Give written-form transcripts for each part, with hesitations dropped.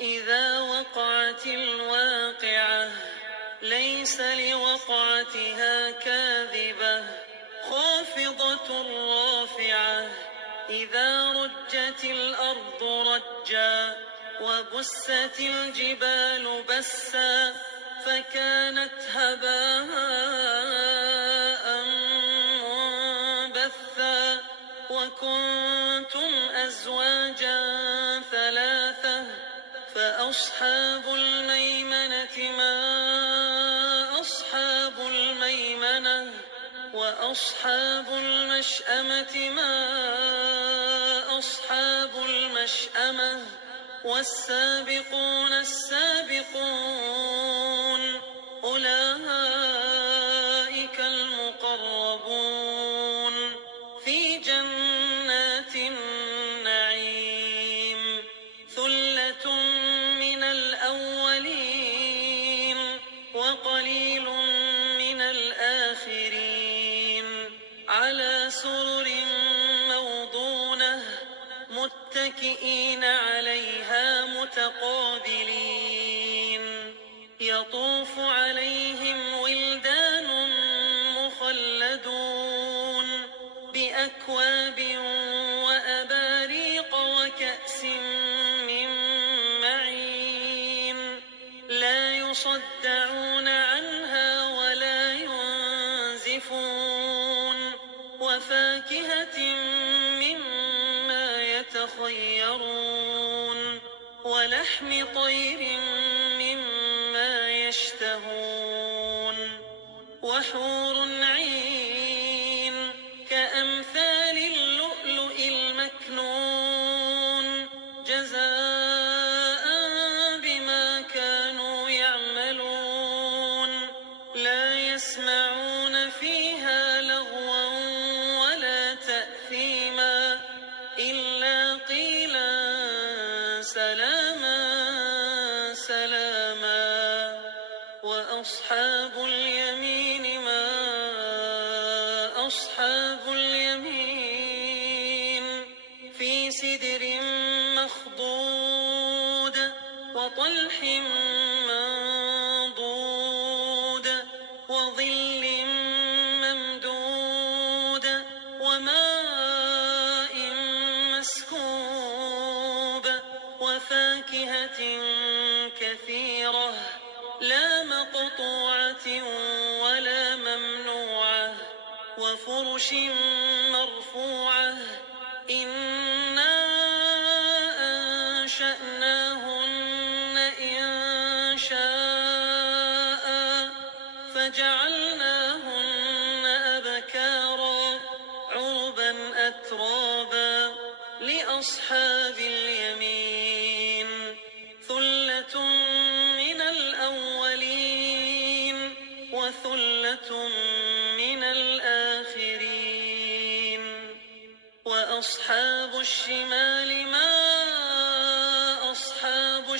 إذا وقعت الواقعة ليس لوقعتها كاذبة خافضة رافعة إذا رجت الأرض رجا وبست الجبال بسا فكانت هباء منبثا وكنتم أزواجا ثلاثة فأصحاب الميمنة ما أصحاب الميمنة وأصحاب المشأمة ما أصحاب المشأمة والسابقون السابقون أولئك المقربون في جنات النعيم ثلة من الأولين وقليل من الآخرين على سرر موضونة متكئين عليها متقابلين يطوف عليهم ولدان مخلدون بأكواب وأباريق وكأس من معين لا يصدعون عنها ولا ينزفون وفاكهة مما يتخيرون ولحم طير مما يشتهون وحور عين كأمثال اللؤلؤ المكنون جزاء بما كانوا يعملون لا يسمعون فيها لغوا ولا تأثيما إلا قيلا سلاما سلاما وأصحاب اليمين ما أصحاب اليمين في سدر مخضود وطلح منضود وظل ممدود وماء مسكوب وفاكهة كثيرة لا مقطوعة ولا ممنوعة وفرش مرفوعة إنا أنشأناهن إنشاء فجعلناهن أبكارا عربا أترابا لأصحاب اليمين ثلة من الأولين وثلة من الآخرين وأصحاب الشمال ما أصحاب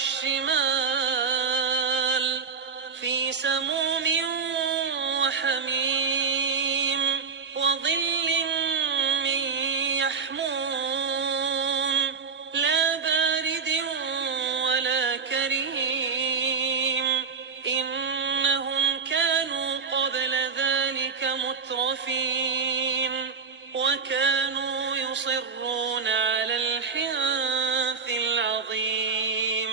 الشمال في سموم وحميم وظل من يحموم لا بارد ولا كريم إنهم كانوا قبل ذلك مترفين وكانوا يصرون على الحنث العظيم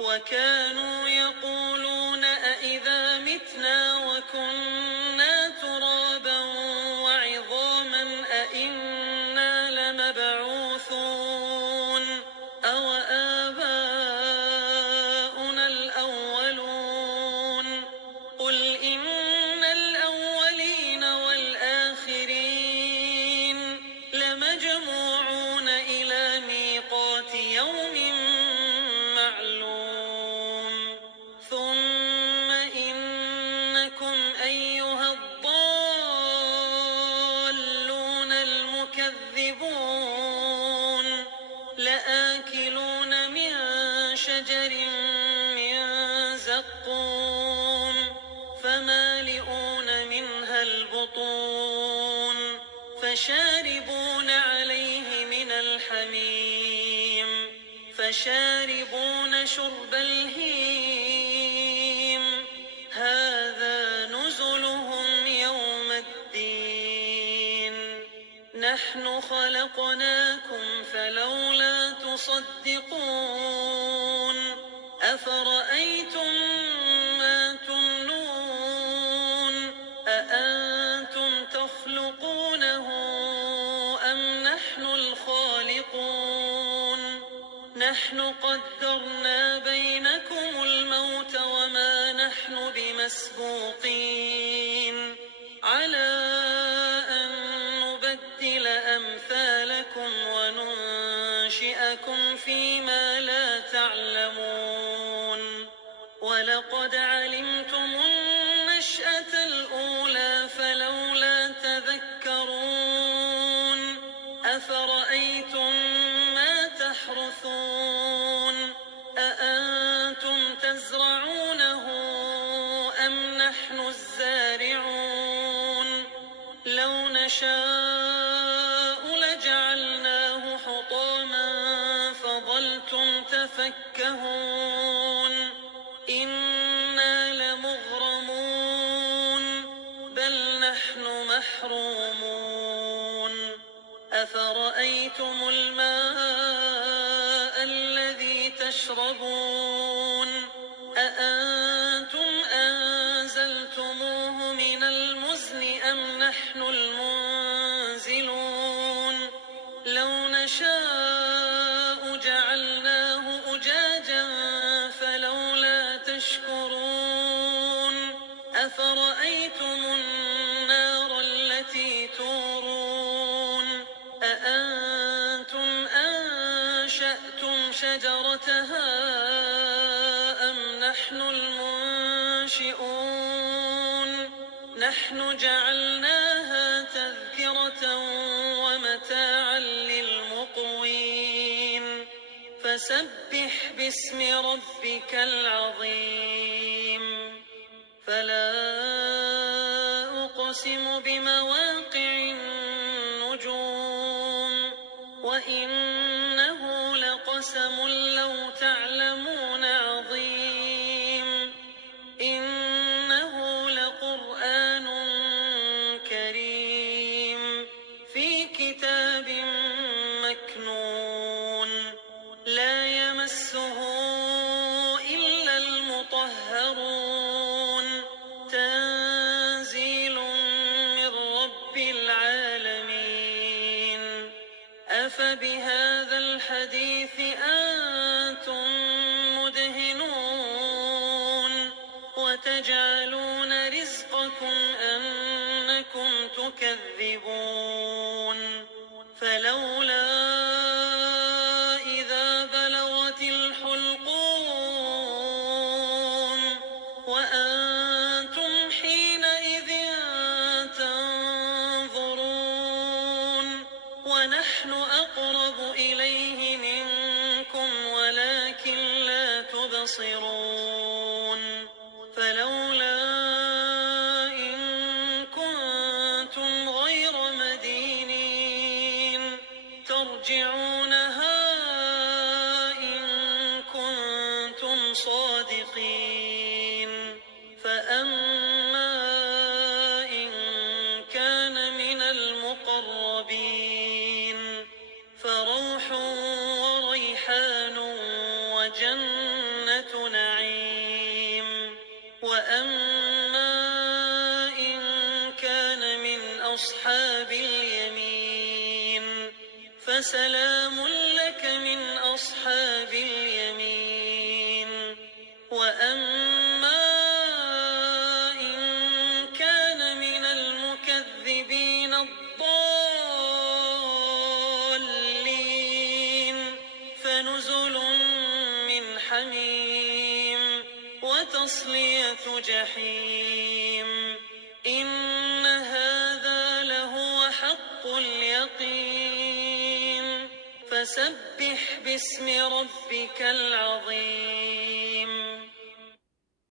وكانوا يقولون أإذا متنا وكنا ترابا وعظاما أإنا لمبعوثون أو آباؤنا الأولون قل إن الأولين والآخرين لمجموعون إلى ميقات يوم معلوم ثم إنكم أيها الضالون المكذبون لآكلون من شجر من زقوم فمالئون منها البطون فشاربون عليه من الحميم فشاربون شرب الهيم هذا نزلهم يوم الدين نحن خلقناكم فلولا تصدقون أفرأيتم ما تمنون أأنتم تخلقونه أم نحن الخالقون نحن قدرنا بينكم الموت وما نحن بمسبوقين على أن نبدل أمثالكم وننشئكم فيما لا تعلمون ولقد علمتم النشأة الأولى فلولا تذكرون أفرأيتم ما تحرثون أأنتم تزرعونه أم نحن الزارعون لو نشاء لجعلناه حطاما فظلتم تفكهون إنا لمغرمون بل نحن محرومون أفرأيتم الماء الذي تشربون أأنتم أنزلتموه من المزن أم نحن المنزلون لو نشاء جعلناه أجاجا فلولا تشكرون أفرأيتم النار التي تورون أأنتم أنشأتم شجرتها أم نحن المنشئون نحن جعلناها تذكرة ومتاعا للمقوين فسبح باسم ربك العظيم فلا أقسم بمواقع النجوم وإنه لقسم لو تعلمون عظيم إنه لقرآن كريم في كتاب مكنون لا يمسه إلا المطهرون تنزيل من رب العالمين أفبهذا الحديث أنتم مدهنون وتجعلون رزقكم أنكم تكذبون فلولا إذا بلغت الحلقوم وأنتم حينئذ تنظرون ونحن أقرب إليه منكم ولكن لا تبصرون فلولا إن كنتم غير مدينين ترجعونها إن كنتم صادقين فأما إن كان من المقربين فروح وريحان وجنة نعيم وأما إن كان من أصحاب اليمين فسلام لك من أصحاب اليمين وأما إن كان من المكذبين الضالين فنزل من حميم وتصلية جحيم إن هذا لهو حق اليقين فسبح باسم ربك العظيم